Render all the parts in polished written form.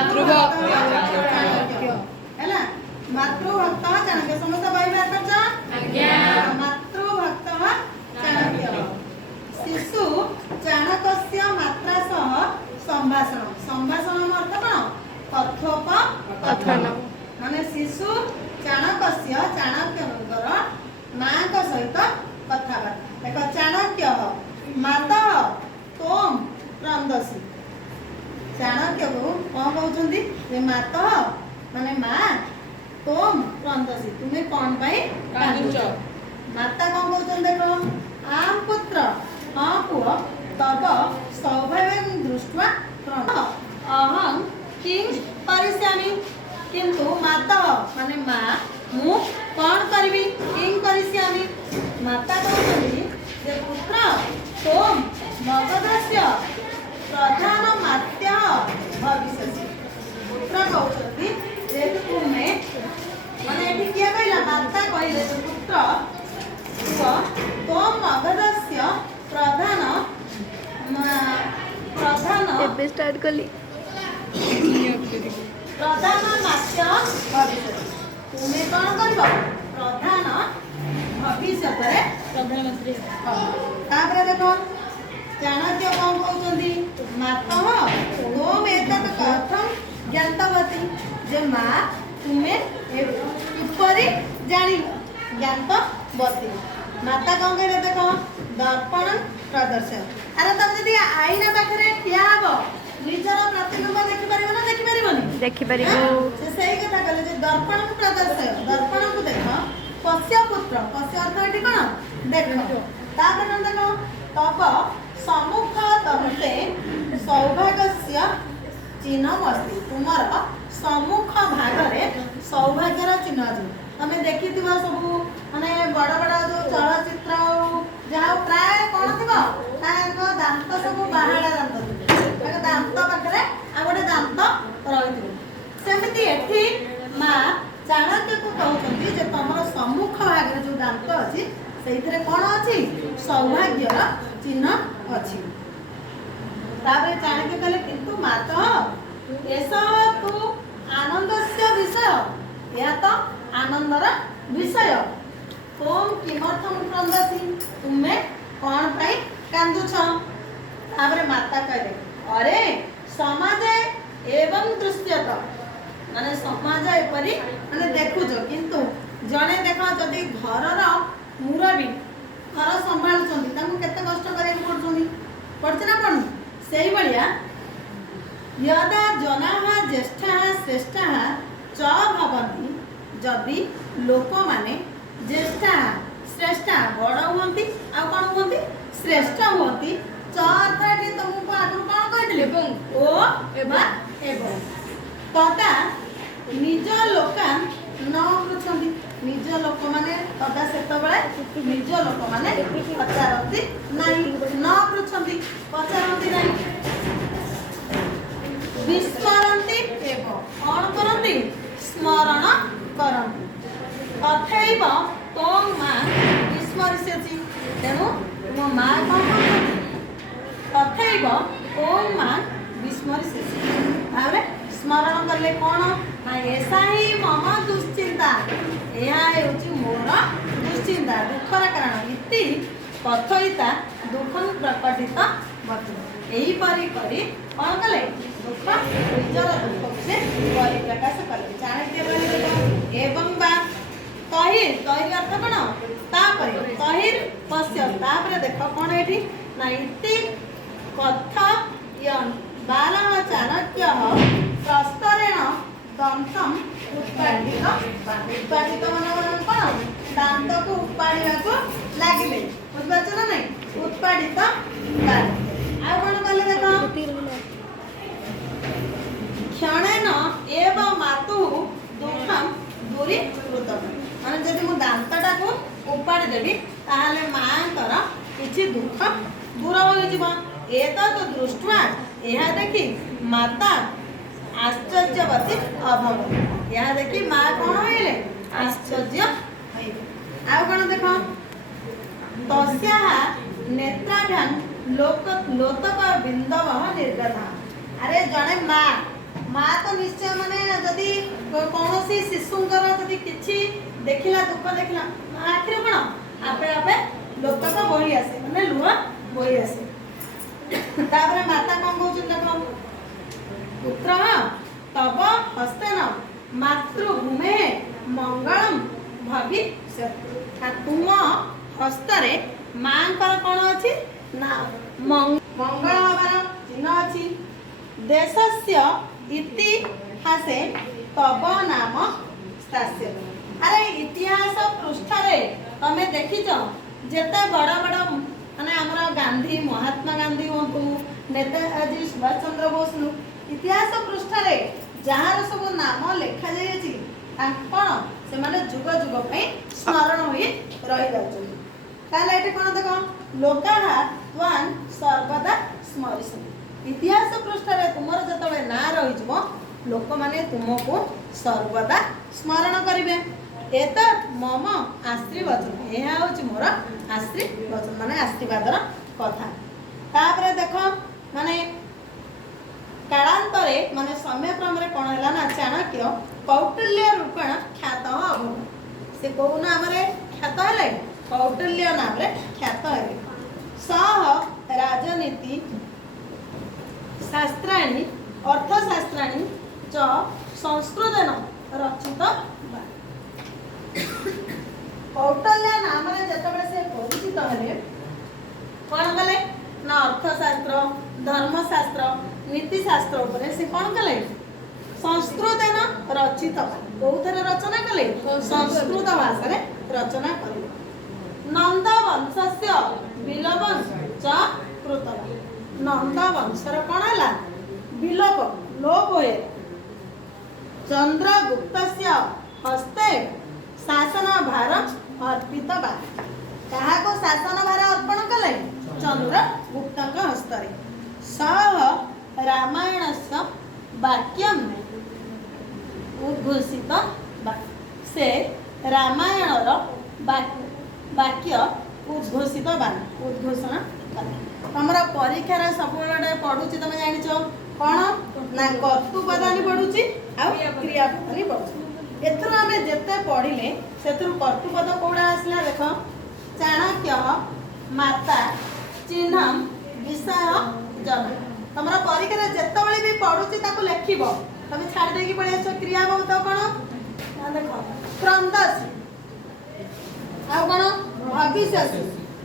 मातृभक्त चाणक्य हैला मातृभक्त चाणक्य समस्त भाई बार करछ आज्ञा मातृभक्त चाणक्य शिशु चाणकस्य मात्रा सह संभाषण संभाषण अर्थ कोन कथोपकथन माने शिशु चाणकस्य चाणक्यଙ୍କର माଙ୍କ सहित कथाबार्ता देखो चाणक्य माता तोम क्रंदसी चाणक्य को कौन कहउछंदी जे माता माने मां तोम क्रंदसी तुम्हें कौन पाई कांदुच माता कौन कहउछन देखो आम पुत्र हां पुओ तब सौभाग्यं दृष्ट्वा क्रंद अहं किं करिष्यामि किंतु माता माने मां मु कौन करबी किं करिष्यामि माता कहउछंदी जे पुत्र तोम मगधस्य प्रधान मात्य भविष्यसि पुत्र कहउछंदी जे तुमे माने एठी किया कहला माता कहिले जे पुत्र तोम मगधस्य प्रधान ଏବେ ଷ୍ଟାର୍ଟ କଲି प्रधान मात्य भविष्य तुम्हें कौन करबो प्रधान भविष्य रे प्रधानमंत्री तापर देखो चाणक्य कौन कहउछंदी माता तोम एतत कथम ज्ञातवती जे मां तुम्हें किपरि जानी ज्ञातवती माता कौन कहले देखो दर्पण प्रदर्शन अरे तब जदी आईना पाखरे ठिया हबो निजर प्रतिबिंब देखि परिबो ना देखि परिबोनी देखि परिबो से सही कथा कहले जे दर्पण प्रदर्शन दर्पण को देखो पश्य पुत्र पश्य अर्थ एठी कोन देखो तापर देखो तब सम्मुख तन्ते सौभाग्यस्य चिन्ह अस्ति तुमर सम्मुख भागरे सौभाग्यर चिन्ह अछि हमें देखिथिबो सब माने बड़ बड़ जो चलचित्र जहाँ प्राय कौन थी दांत सब बाहाड़ा दांत दांत पाखे आ गए दांत रही सेमती एठी माँ चाणक्य को कहते जे तुम सम्मुख भाग जो दांत अच्छी से कौन अच्छी सौभाग्यर चिन्ह अच्छी चाणक्य कहले किंतु माता ऐसा तू आनंद से विषय यह तो आनंदर विषय तोम किमर्थम क्रंदसी तुम्हें कौन पाई कांदुछ तापर माता कहले अरे समाज एवं दृश्यत माने समाज एपरी माने देखुछ किंतु जने देखो जदी घरर मुरबी घर संभाळुछंती तांको केते कष्ट करे पड़छंती पड़छ ना पण सेही बलिया यदा जनाः ज्येष्ठाः श्रेष्ठाः च भवन्ति जदि लोक माने ज्येष्ठा श्रेष्ठा बड़ हुंती आ कौन हुंती श्रेष्ठ हुंती च अर्थात तुमको आगु कौन कहले ओ एवं तदा निज लोका न पृछंती निज लोक माने तदा सेतबेले निज लोक माने पचारंती नाही न पृछंती पचारंती नाही विस्मरंती एवं कौन करंती स्मरण करंती तथैव तोम मां विस्मरिष्यसि तेणु तुम मां कौन करंती तथैव तोम मां विस्मरिष्यसि भावे स्मरण करले कौन ना ऐसा ही मम दुश्चिंता यह हेउची मोर दुश्चिंता दुखर कारण इति कथयिता दुखं प्रकटित बतु एही परि करी कौन कले दुख निजर दुख से परिप्रकाश कले चाणक्य कहले एवं बा तहिर तहिर अर्थ कौन तापर तहिर पश्य तापर देख कौन एठी ना इति कथयन् बालः चाणक्यः प्रस्तरेण दंतम उत्पादित उत्पादित मन कौन दांत को उपाड़िया को लागिले बुझबाच ना नहीं उत्पादित आ कौन कले देखो क्षणेन एव मातुः दुःखं दूरीकृतं माने जदि मु दांतटा को उपाड़ी देबी ताहले मांकर किछि दुःख दूर होई जिवो एतत् दृष्ट्वा यह देखि माता आश्चर्यवती अभवत यह देखि माँ कौन होइले आश्चर्य होइले आ कौन देखो तस्याः नेत्राभ्यां लोतक बिंदवः निर्गतः अरे जने माँ माँ तो निश्चय माने जदि कौन शिशुंकर जदि किछि देखिला दुख देखिला आखिर कौन आपे आपे लोतक बही आसे माने लुह बही आसे तापर माता कौन कहउछ देखो पुत्र तब हस्तेन मातृभूमे मंगलम भविष्यति तुम हस्तरे मांकर कौन अछि ना मंगल हबार चिन्ह अछि देशस्य इतिहासे तब नाम स्थास्य अरे इतिहास पृष्ठरे तमे देखिछ जेते बड़ बड़ माने हमर गांधी महात्मा गांधी होतु नेताजी सुभाष चंद्र बोस इतिहास पृष्ठरे जहार सब नाम लेखा जायछि कौन से माने जुग जुग पे स्मरण होई रही जाउछ ताले एटे कोन देखो लोकाहा त्वान सर्वदा स्मरिसन्ति इतिहास पृष्ठरे तुमर जतबे ना रही जबो लोक माने तुमको सर्वदा स्मरण करिवे एत मम आशीर्वचन यह हूँ मोर आशीर्वचन माने आशीर्वादर कथा तापरे देखो माने कालांतरे माने समय क्रम रे कोन हला ना चाणक्य कौटिल्य रूपेण ख्यात अभूत से को नाम रे ख्यात हले कौटिल्य नाम रे ख्यात हले सह राजनीति शास्त्राणि अर्थशास्त्राणि च संस्कृतेन रचित कौटिल्य नाम रे जतबे से परिचित हले कोन गले ना अर्थशास्त्र धर्मशास्त्र नीतिशास्त्र उपरे से कोन कले संस्कृतेन रचित कोथरे रचना कले संस्कृत भाषा रे रचना कले नंद वंशस्य विलोपन च कृतः नंद वंशर कोन हला विलोप लोप होए चंद्रगुप्तस्य हस्ते शासन भार अर्पित बा कहा को शासन भार अर्पण कले चंद्रगुप्तक हस्तरे सह रामायणस्य वाक्यम उद्घोषित से रामायणर वाक्य उद्घोषित उद्घोषणा तमरा परीक्षार सबुले पढ़ुची तुम जानिछ कौन ना कर्तुपदानी पढ़ुची आ क्रियापदानी पढ़ुची एथरो आमे जेते पढ़िले सेथरो कर्तुपद कोडा आसला देखो चाणक्य माता चिन्हम विषय जन तमरा परीक्षा जेते बळे भी पढ़ुची ताको लेखिबो तमे छाड़ देकी पळे आछो क्रिया बहुत कोन ना देखो क्रंदसी आ कोन भविष्यसि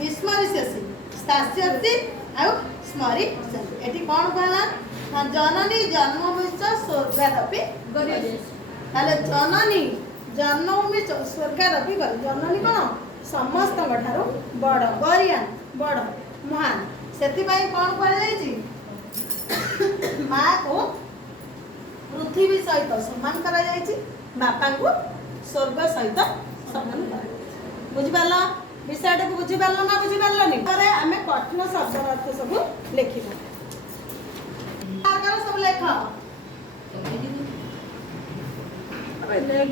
विस्मरिष्यसि स्थास्यसि आ स्मरिष्यसि एठी कोन कहला ना जननी जन्मभूमिश्च स्वर्गादपि गरीयसी ताले जननी जन्मभूमि स्वर्गादपि गरी जननी कोन समस्त ठारो बड़ गरियान बड़ महान सेति पई कोन कहला जायछि माँ को पृथ्वी सहित सम्मान करा जायछि बापा को स्वर्ग सहित सम्मान करा बुझि पाला विषय को बुझि पाला ना बुझि पालानी करे हमें कठिन शब्द अर्थ सब लेखिबो आकर सब लेख अबे लेख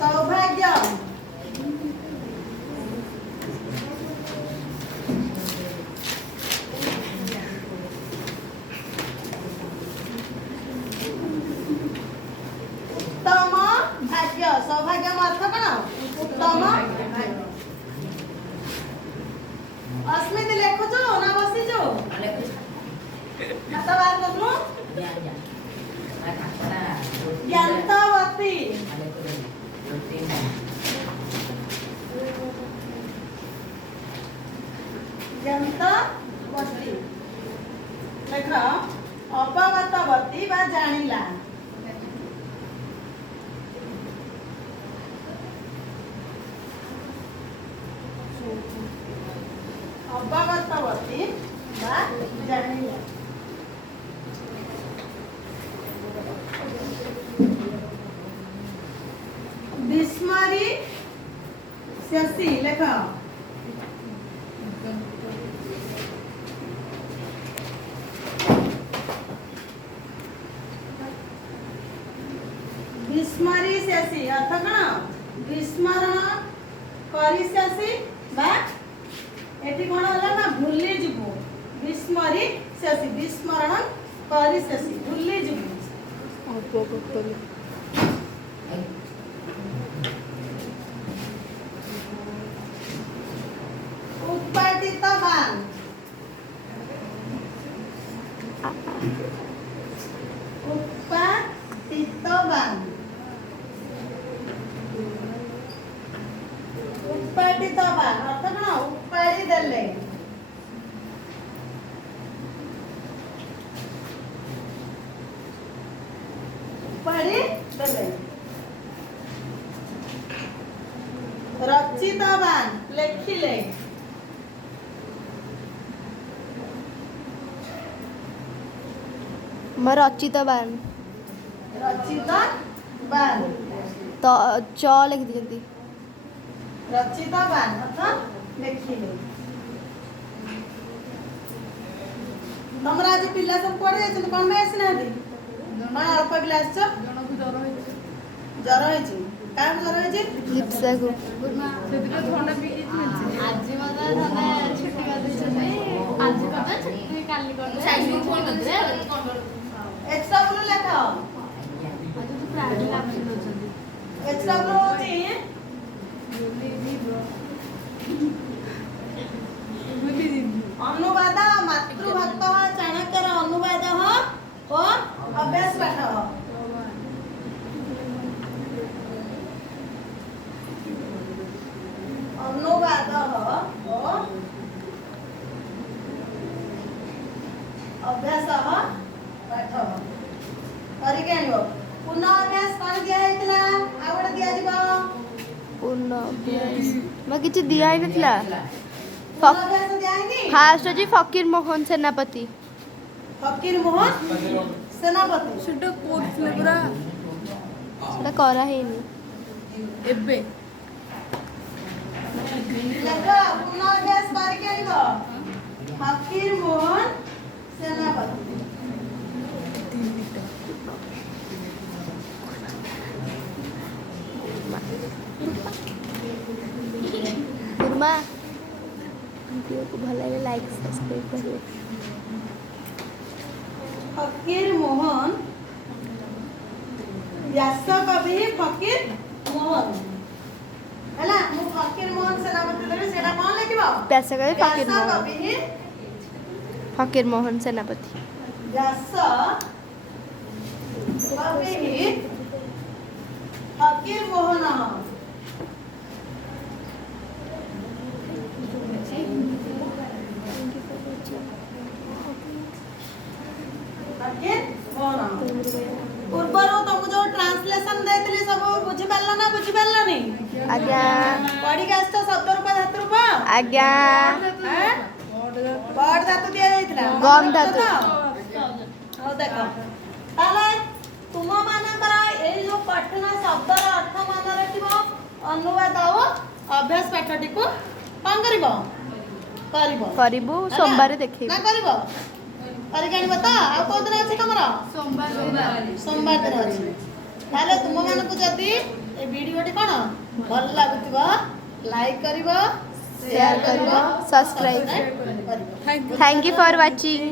सौभाग्य सौभाग्य अर्थ कौन उत्तम अस्मित लेखुचु ना बसिचु हाथ बाहर करलु ज्ञानवती ज्ञानवती देख अपगतवती बा जानिला अवगतवती बा जानिला विस्मरी शशि लेख विस्मरी शशि अर्थ कौन विस्मरण करी शशि बा एठी कोन होला ना भूली जीवु विस्मरी शेषी विस्मरण करी शेषी भूली जीवु उत्पादितवान उत्पादितवान उत्पादितवान अर्थ कौन उत्पादी देले उत्पादी देले रचितवान लेखिले मैं रचितवान रचितवान तो च लिख दियंती रचितवान अर्थात लेखिले तमरा आज पिल्ला सब पढ़े जाय कोन में आसी नादी कोन अल्प पिल्ला आछ जरा है का जरा है लिप्सा को आज मजा थाने छुट्टी कर दे आज करदा छुट्टी काली कर दे साइड में फोन कर दे एक्स्ट्रा ब्लू लेखा आज तो प्राइवेट लैब में होचंदी एक्स्ट्रा ब्लू होती अनुवाद मातृभक्त चाणक्यर अनुवाद और अभ्यास पाठ अनुवाद और अभ्यास पाठ करिके आनिबो पुनः अभ्यास कोन दिया हेतला आवड दिया जीवो पूर्ण अभ्यास मैं किछि दिया ही नथला पुनः अभ्यास दिया हेनी फास्ट जी फकीर मोहन सेनापति फकीर मोहन सेनापति छुट्टी कोर्स ले पूरा सेटा करा हेनी एबे लेखा पुनः अभ्यास करिके आनिबो फकीर मोहन सेनापति गुरमा वीडियो को भल लगे लाइक सब्सक्राइब करिए फकीर मोहन व्यास कवि फकीर मोहन हैला मु फकीर मोहन सेनापति लेबे सेटा कोन लिखिबो पैसा करे फकीर व्यास मोहन कवि फकीर मोहन सेनापति व्यास कवि फकीर मोहन फकीर मोहन पूर्वरु तुम जो ट्रांसलेशन देतली सब बुझि पारला ना बुझि पारला नहीं आज्ञा पढ़ी के आस्त शब्द रूप धातु रूप आज्ञा बड़ धातु दिया जाइतला गम धातु। हो देखो ताले तुम मानकर ए जो कठिन शब्दर अर्थ मान रखिबो अनुवाद और अभ्यास पाठटी को कोन करिवो करिबो सोमवार देखिबो ना करिवो करिके आनिबो त आ को दिन अछि तमरा सोमवार दिन अछि ताले तुम मानको जदी ए वीडियोटी कोन भल लागुतिबो लाइक करिवो शेयर करिवो सब्सक्राइब करिवो थैंक यू फॉर वाचिंग